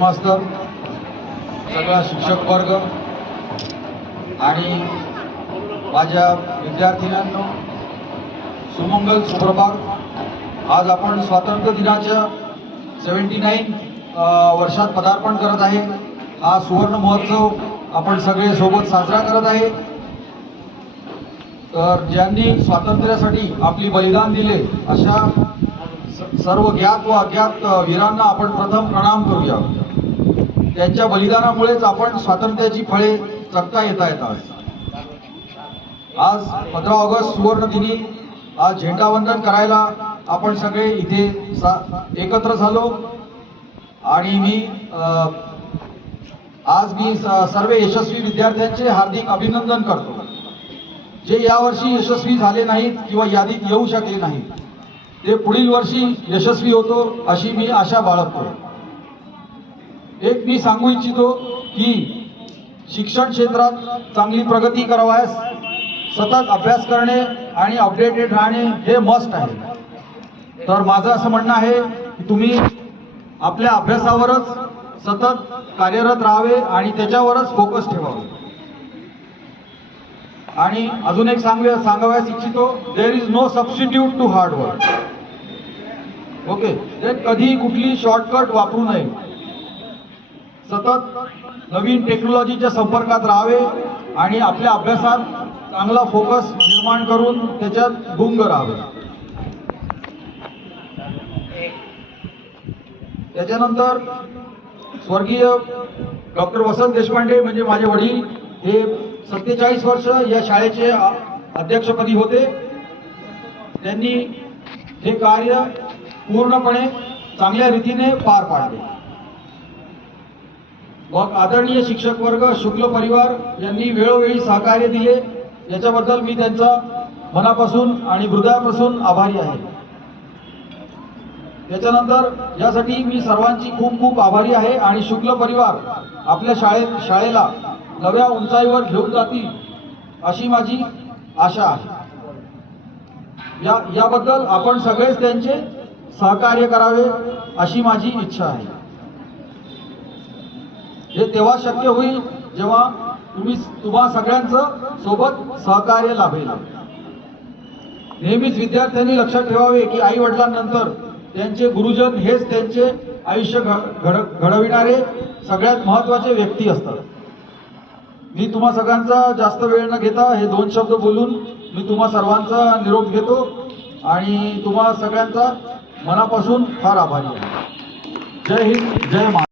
मास्तर सगळा शिक्षक वर्ग आणि माझ्या विद्यार्थ्यांनो सुमंगल सुप्रभात। आज आपण स्वातंत्र्य दिनाच्या 79 वर्षात पदार्पण करत आहे। हा सुवर्ण महोत्सव आपण सगळे सोबत साजरा करत आहे। तर ज्यांनी स्वातंत्र्यासाठी आपली बलिदान दिले अशा सर्व ज्ञात व अज्ञात वीरांना आपण प्रथम प्रणाम करूया। त्यांच्या बलिदानामुळेच आपण स्वातंत्र्याची फळे चखता येतात। आज 15 ऑगस्ट सुवर्ण दिनी आज झेंडावंदन करायला आपण सगळे इथे एकत्र झालो आणि आज मी सर्व यशस्वी विद्यार्थ्यांचे हार्दिक अभिनंदन करतो, जे यावर्षी यशस्वी झाले नाहीत किंवा यादीत येऊ शकले नाहीत ते पुढील वर्षी यशस्वी होतो अशी मी आशा बाळगतो। एक मी सांगू इच्छितो की शिक्षण क्षेत्रात चांगली प्रगती करावयास सतत अभ्यास करणे आणि अपडेटेड राहणे हे मस्ट आहे। तर माझं असं म्हणणं आहे की तुम्ही आपल्या अभ्यासावरच सतत कार्यरत राहावे आणि त्याच्यावरच फोकस ठेवावे। आणि अजून एक सांगावयास इच्छितो, there is no substitute to hard work. Okay, ते कधी कुठली शॉर्टकट वापरू नये। सतत नवीन टेक्नॉलॉजीच्या संपर्कात राहावे आणि आपल्या अभ्यासात चांगला फोकस निर्माण करून त्याच्यात गुंग राहावे। त्याच्यानंतर स्वर्गीय डॉक्टर वसंत देशपांडे म्हणजे माझे वडील हे 47 वर्ष या शाळेचे अध्यक्षपदी होते। त्यांनी हे कार्य पूर्णपणे चांगल्या रीतीने पार पाडले। मग आदरणीय शिक्षक वर्ग, शुक्ल परिवार यांनी वेळोवेळी सहकार्य दिले, याच्याबद्दल मी त्यांचा मनापासून आणि हृदयापासून आभारी आहे। त्याच्यानंतर यासाठी मी सर्वांची खूप खूप आभारी आहे आणि शुक्ल परिवार आपल्या शाळेला नव्या उंचाईवर घेऊन जातील अशी माझी आशा आहे। याबद्दल आपण सगळेच त्यांचे सहकार्य करावे अशी माझी इच्छा आहे। हे तेव्हा शक्य होईल जेव्हा तुम्हा सगळ्यांचं सोबत सहकार्य लाभेल। नेहमीच विद्यार्थ्यांनी लक्षात ठेवावे की आई वडिलांनंतर त्यांचे गुरुजन हेच त्यांचे आयुष्य घडविणारे सगळ्यात महत्त्वाचे व्यक्ती असतात। मी तुम्हा सगळ्यांचा जास्त वेळ न घेता हे 2 शब्द बोलून मी तुम्हा सर्वांचा निरोप घेतो आणि तुम्हा सगळ्यांचा मनापासून फार आभारी आहे। जय हिंद, जय महाराष्ट्र।